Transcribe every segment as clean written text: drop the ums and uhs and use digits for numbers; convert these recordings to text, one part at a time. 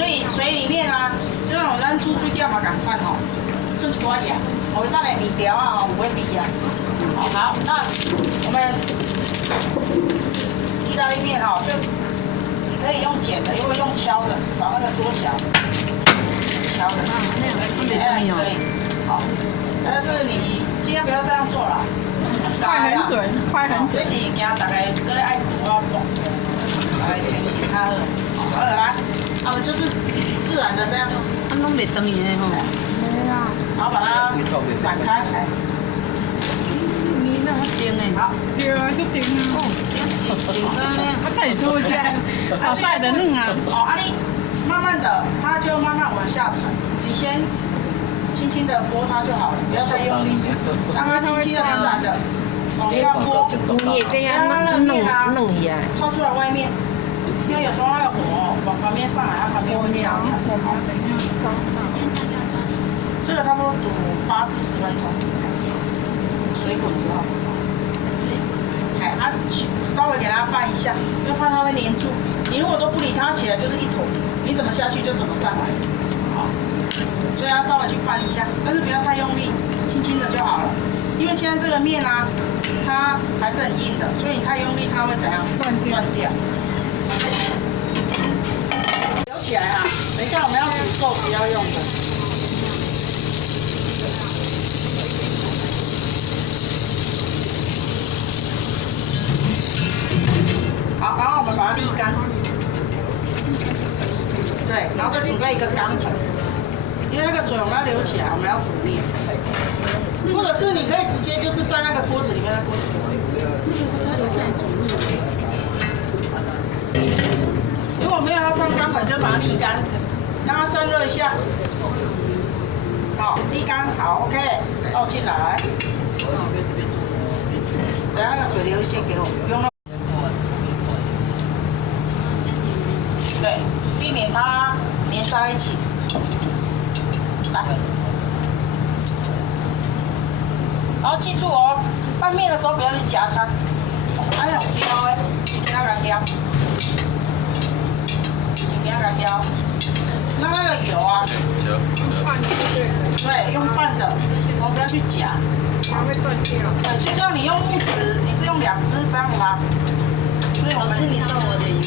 所以水里面啊，就那种咱煮水饺嘛，赶快吼，炖一寡盐，我们那个米条啊，不会比啊。好，那我们意大利面哈，就你可以用剪的，也可以用敲的，找那个桌角敲的。可以。好，但是你今天不要这样做了。快很准，快很准。这是惊大家搁咧爱苦啊动，来全形较好。好来，我们就是自然的这样。它拢袂长伊的吼。没啦。然后把它散开。米那么甜诶。好。对啊，就甜啊。它太多这样，好晒的嫩啊。哦，你慢慢的，它就慢慢往下沉。你先轻轻的拨它就好了，不要太用力，让它轻轻的自然的往下拨。你也这样弄一下，超出来外面，因为有时候那个火往旁边上来，它旁边会焦。这个差不多煮8至10分钟，水滚之后，哎，稍微给它拌一下，因为怕它会粘住。你如果都不理它起来，就是一坨，你怎么下去就怎么上来。好，所以要稍微去拌一下，但是不要太用力，轻轻的就好了。因为现在这个面啊，它还是很硬的，所以你太用力它会怎样？断掉。留起来啊！等一下我们要煮寿司要用的。好，然后我们把它沥干。对，然后再准备一个钢盆，因为那个水我们要留起来，我们要煮面。或者是你可以直接就是在那个锅子里面，那锅子里面。如果没有要放钢盆，就把它沥干，让它散热一下。好，沥干好 ，OK， 倒进来。等下那个水流一些给我，不用弄。对，避免它粘在一起。来。然后记住哦，拌面的时候不要去夹它，哎呀，挑的，给它干掉，给它干掉。那个油啊，对，用拌的，我们不要去夹，它会断掉。对，就像你用木匙，你是用2只这样吗？所以我们你倒我的油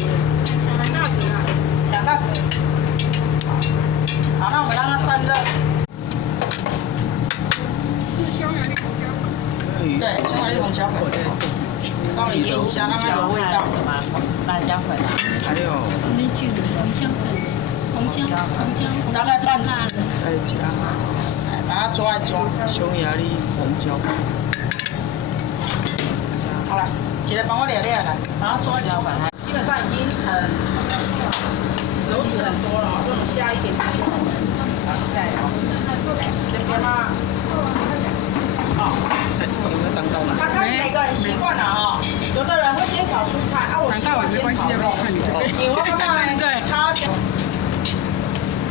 ，2大匙啊，2大匙。好，那我们让它散热。对，匈牙利红椒粉，稍微腌一下，让它有味道。什么辣椒粉啊？还有红椒，大概半匙。再加，把它抓一抓。匈牙利红椒。好了，一个帮我量量来，把它抓一抓。基本上已经很油脂很多了，所以我们下一点点油。好，下一点。先嘛。好。看看每个人习惯了哈，有的人会先炒蔬菜，啊，我习惯先炒肉。因为我感觉炒先，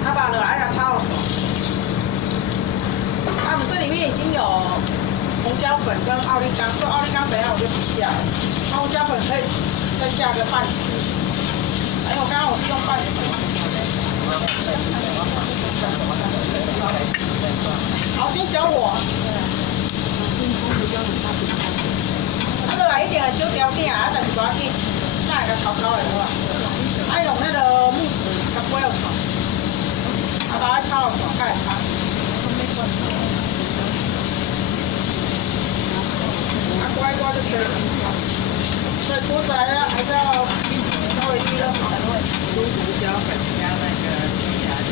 啊把落来下炒熟。啊，我们这里面已经有红椒粉跟奥利冈，所以奥利冈等一下我就不下了。红椒粉可以再下个半匙，因为我刚刚我是用半匙。好，先小火。落来一定会小条件啊，但是不要紧，那会较炒高的好啊。啊，用那个木匙较不要炒，啊，把它炒爽，盖它。啊，刮一刮就可以了。所以锅子还是要稍微预热好。胡椒粉加那个匈牙利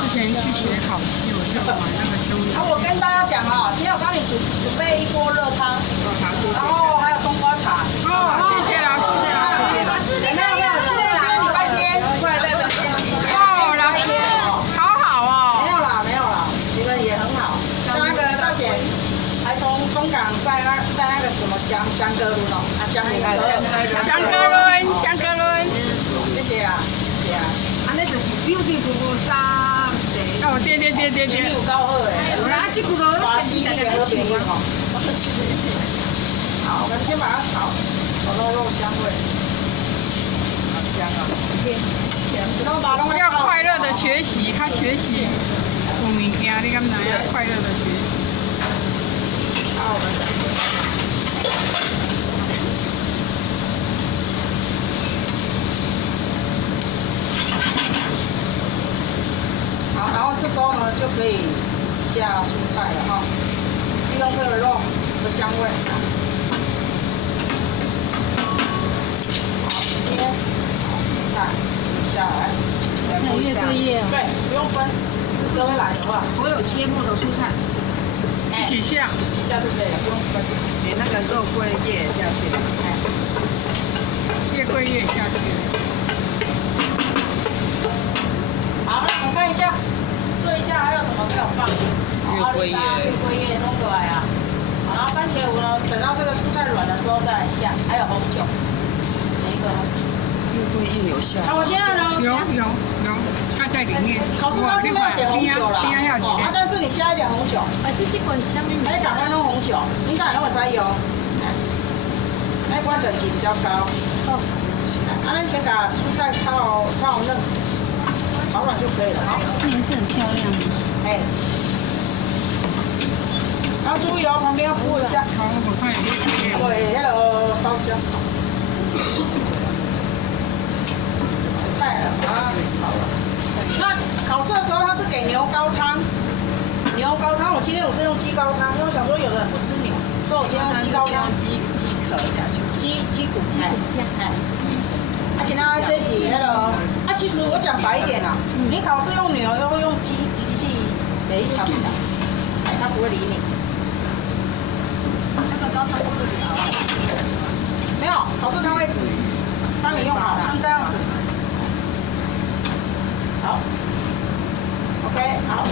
之前去学烤鸡，我就买那个匈牙利。我跟大家讲哈，今天我帮你准备一锅热汤，然后还有冬瓜茶。谢谢啦，谢谢啦。没有，今天礼拜天，快乐的天气。哦，老师，好好哦。没有啦，你们也很好。像那个大姐，还从东港在那个什么香格伦哦，香格伦。谢谢啊，谢谢啊。那就是 beautiful 三的。哦，对。有够好诶，啊，这个都巴西也和平吼。好，好，我们先把它炒到肉香味。好香啊！然后把它要快乐的学习，他学习有物件，你敢知影？快乐的学习。好，我们好，然后这时候呢就可以下蔬菜了哈，利用这个肉的香味。好，今天蔬菜下来，越多叶哦。对，不用分，这回来的话，我有切末的蔬菜，一起下，一下就可以了，不用分。连那个肉桂叶下去。越贵越下去。好，那我们看一下，对一下还有什么没有放？月桂叶，月桂叶弄过来啊。好，然后番茄糊呢，等到这个蔬菜软了之后再来下，还有红酒，写一个。月桂叶有下。那我现在呢？有，它在里面。考试它是没有点红酒啦，哦，但是你下一点红酒。是这款下面。哎，赶快弄红酒，你赶快弄才有。那一罐等级比较高。哦。啊，咱先把蔬菜炒嫩，炒软就可以了哈。颜色很漂亮。哎。然后注意哦，旁边要铺一下。好，我看有越贵叶。对，那个烧焦。菜了，把它炒了。那考试的时候它是给牛高汤，我今天我是用鸡高汤，因为我想说有的人不吃牛，所以我今天用鸡高汤。鸡壳下去。鸡骨架。啊，给他这是那个，啊，其实我讲白一点啦，你考试用牛又会用鸡，脾气没差别的，哎，他不会理你。那个高汤都是比较好。没有，考试他会帮你用好，像这样子。好 ，OK， 好，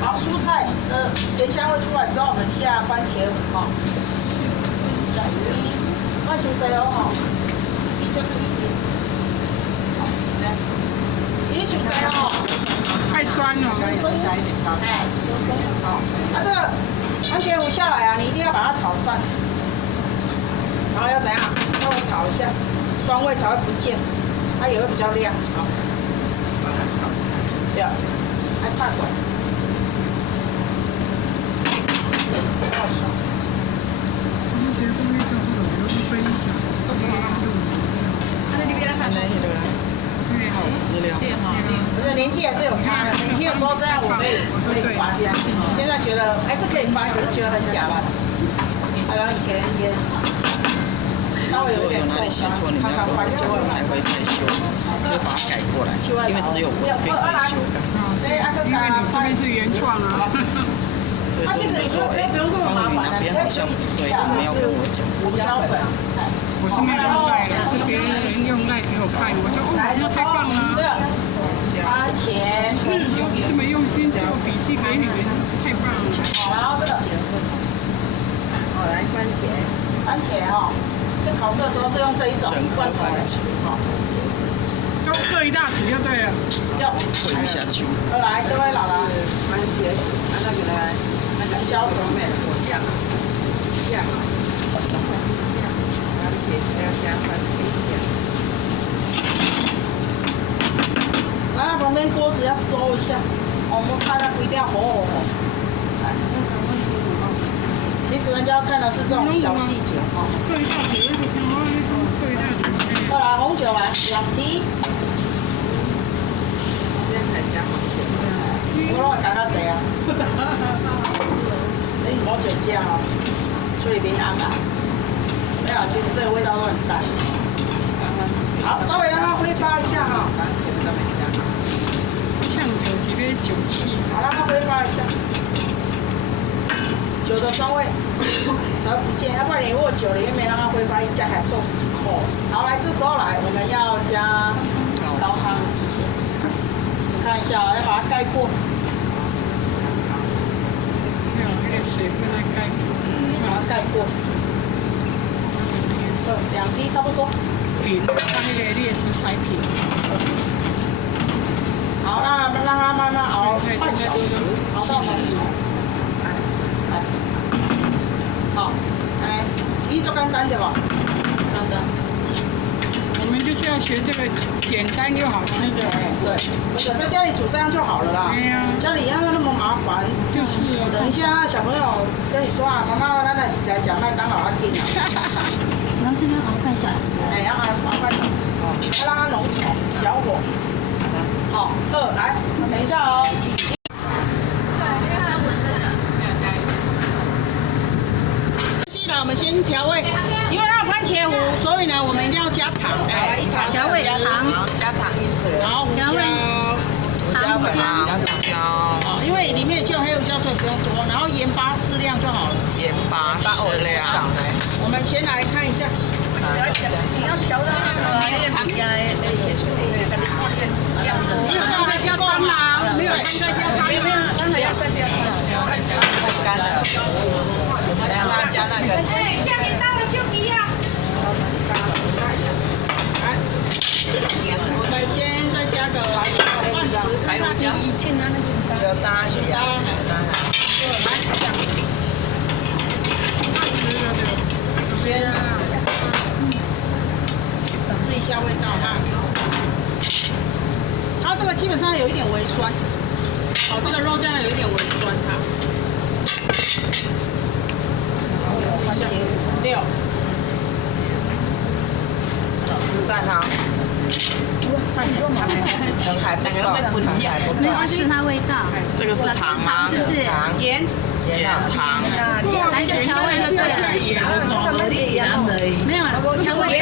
好，蔬菜的甜香味出来之后，我们下番茄糊哈，下鱼，那现在哦，就是一点子，好，来，你现在哦，太酸了，下一点汤，哎，松，好，那这个番茄糊下来啊，你一定要把它炒散，然后要怎样？稍微炒一下，酸味才会不见，它也会比较亮，好。把它炒散，对，还差管，好爽。看那些好资料。我觉得年纪还是有差的，年轻的时候这样我可以发家，现在觉得还是可以发，可是觉得很假吧。然后以前也稍微有点受伤，常常翻旧了才会太修，就把它改过来，因为只有我这边可以修改。因为你这边是原创啊。那其实你说不用这么麻烦的，你可以自己下，没有跟我讲。胡椒粉，我是没有用赖的，是别人用赖给我看，我就哦，那太棒了。番茄，你这么用心做笔记给你们，太棒了。好，然后这个，好，来番茄哈，这考试的时候是用这一种罐头的，好，都各一大匙就对了。要混一下去。来，这位老了，番茄，那个来，那个椒粉面果酱，酱，番茄要加番茄酱。然后旁边锅子要收一下，我们看它不一定要红。其实人家要看的是这种小细节哈。各一大匙，那个什么，各一大匙。再来红酒来2滴。现在才加红酒。我拢会加较济啊。你唔好酒酱哦，处理平安啦。没有，其实这个味道都很淡。好，稍微让它挥发一下哈。番茄都没加。呛酒几杯酒气。好，让它挥发一下。酒的酸味才会不见，要不然你如果酒里面没让它挥发，一加起来寿司是扣。好，来，这时候来我们要加高汤，谢谢。你看一下哦，要把它盖过。没有，那个水分来盖过。把它盖过。2滴差不多。平，它那个劣食材平。好，那让它慢慢熬半小时，熬到浓稠。好，你做简单对吧？简单。我们就是要学这个简单又好吃的。对，这个在家里煮这样就好了啦。对呀。家里要那么麻烦。就是。等一下小朋友跟你说啊，妈妈，咱来讲麦当劳要订啊。然后这边熬半小时。哎，要熬半小时哦，要让它浓稠，小火。好，2来，等一下哦。我们先调味，因为它有番茄糊，所以呢，我们一定要加糖。来，1茶调味糖，加糖1匙，然后胡椒，胡椒，哦，因为里面就有黑胡椒，所以不用多。然后盐巴适量就好了。盐巴适量。我们先来看一下。你要调到那个糖加这些水，这个还加汤吗？没有，应该加汤。没有，刚才要再加汤。干了。然后加那个。哎，下面到了就不要。来，我们先再加个半匙，还有加以前那些有搭是呀，来，先试一下味道哈。它这个基本上有一点微酸，哦，这个肉酱有一点微酸哈。6，赞哈。没有吃它味道。这个是糖吗？是不是？盐，糖。来就调味就对了。没有调味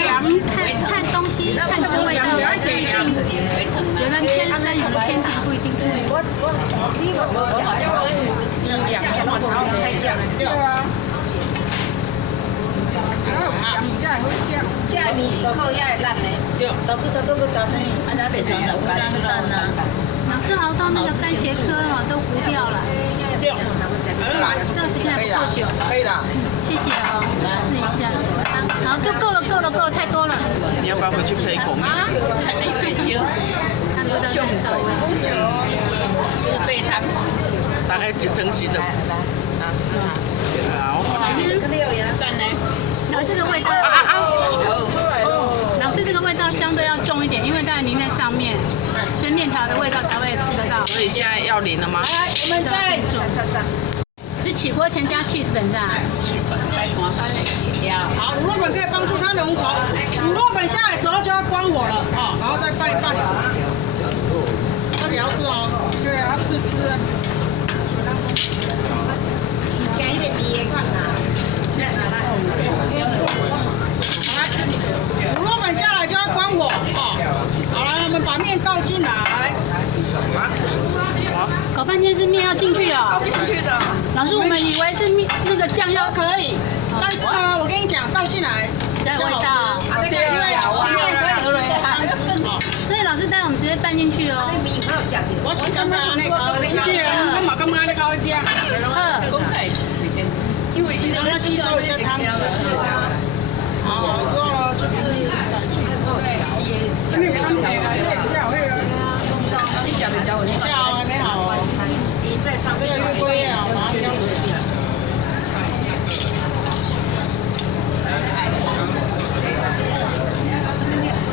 看东西，看这个味道来决定。有的偏酸，有的偏甜，不一定对。我好像对啊。这米是靠也会烂的。对，老师他都不搞你，俺那北上的我干是烂呐。老师熬到那个番茄颗了，都糊掉了。对，这个时间还不够久。可以的。谢谢哦，试一下。好，就够了，太多了。你要不要回去配口面？啊，还没退休。它味道就很到位。4倍汤。大概1整席的。好。赞呢。然后这个味道，老师这个味道相对要重一点，因为它淋在上面，所以面条的味道才会吃得到。所以现在要淋了吗？来，我们再是起锅前加 cheese 粉上。好，卤肉粉可以帮助它浓稠。卤肉粉下来的时候就要关火了啊，然后再拌一拌。大姐要吃哦。对啊，试。甜一点比也看呐。卤肉粉下来就要关火哦。好了，我们把面倒进来。搞半天是面要进去哦。进去的。老师，我们以为是面那个酱要可以，但是呢，我跟你讲，倒进来加味道。对，因为面可以说汤汁哦。所以老师待会我们直接拌进去哦。我是刚刚那个对啊，那么刚刚那个酱。因为让它吸收一下汤汁。好，好了之后呢，就是那个汤水比较会等一下哦，还没好哦。这个月桂叶啊，把它挑水进来。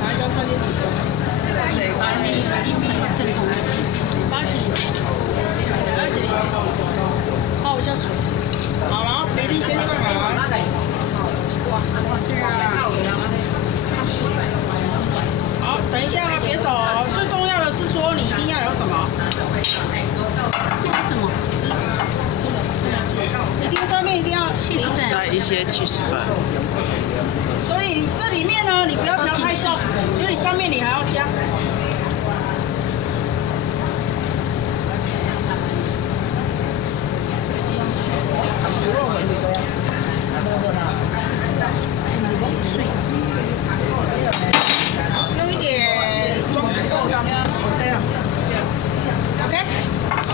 拿一张餐巾纸。泡一下水。好，然后比例先上来。好，等一下别走哦。最重要的是说你一定要有什么？什么？一定上面一定要cheese粉，加一些cheese粉。所以你这